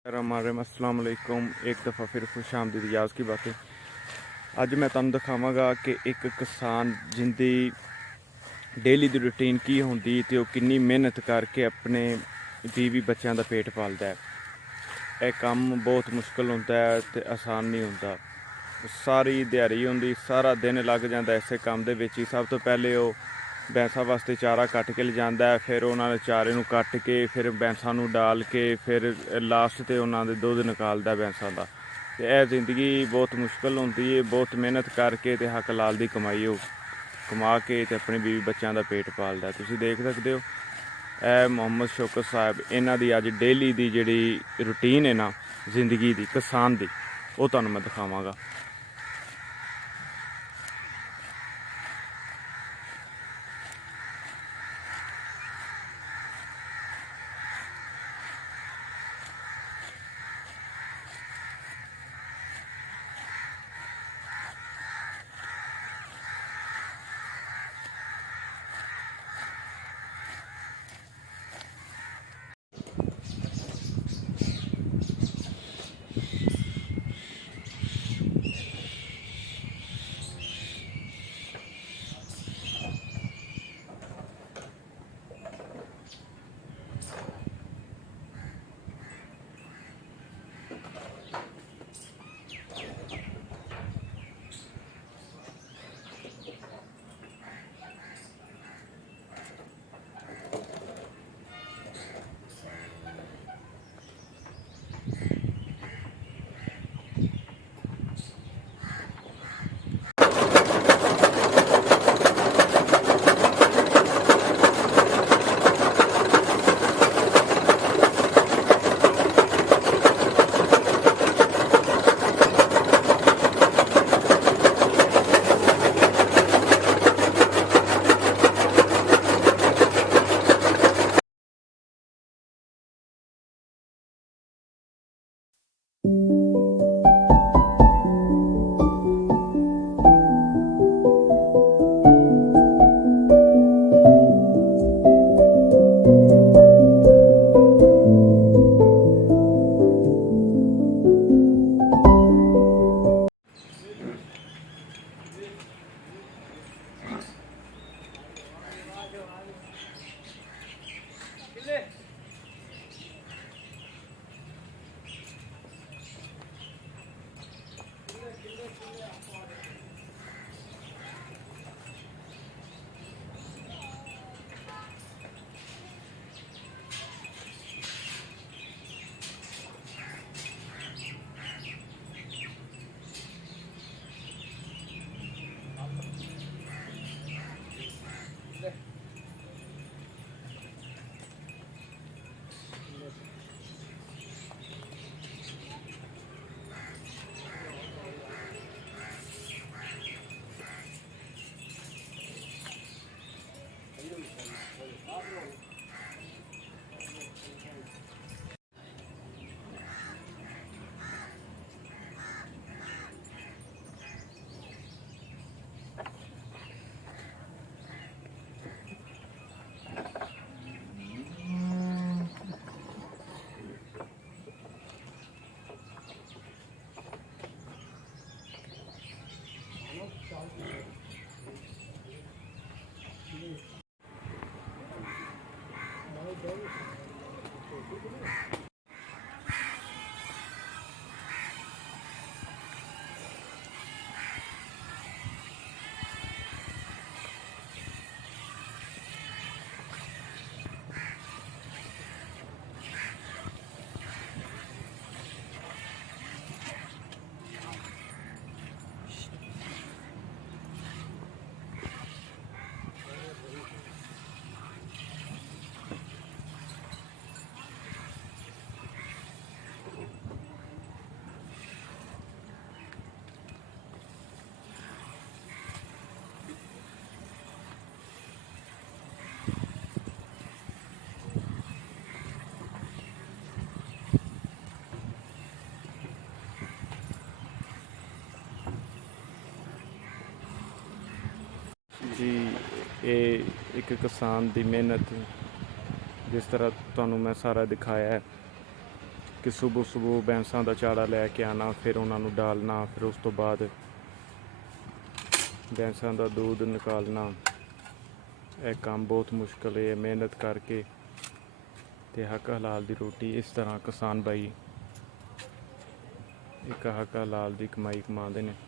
अस्सलाम वालेकुम। एक दफ़ा फिर खुश आमदीद रियाज़ की बातें। अज मैं तुहानू दिखावांगा कि एक किसान जिंदी डेली दी रूटीन की होंदी ते ओह किन्नी मेहनत करके अपने बीवी बच्चों का पेट पालदा है। यह काम बहुत मुश्किल होंदा है ते आसान नहीं होंदा। सारी दिहाड़ी होंदी, सारा दिन लग जाता इस काम दे विच ही। सब तो पहले वह भैंसा वास्ते चारा कट के ले जाता है, फिर उन्होंने चारे नूं कट के फिर भैंसा नूं डाल के फिर लास्ट ते उन्होंने दुध निकालता भैंसा का। तो यह जिंदगी बहुत मुश्किल होंदी है। बहुत मेहनत करके ते हक लाल दी कमाई हो कमा के ते अपने बीवी बच्चों का पेट पालदा है। तुसीं देख सकते हो ए मोहम्मद शौकत साहब, इन्हां दी अज डेली दी जिहड़ी रूटीन है ना जिंदगी दी किसान दी, वो तुहानूं मैं दिखावांगा। जी ये एक किसान की मेहनत जिस तरह तुहानू मैं सारा दिखाया है, कि सुबह सुबह भैंसा का चारा लैके आना, फिर उन्होंने डालना, फिर उस तो बाद भैंसा का दूध निकालना। यह काम बहुत मुश्किल है, मेहनत करके ते हक हलाल दी रोटी इस तरह किसान भाई एक हक हलाल दी कमाई कमाते हैं।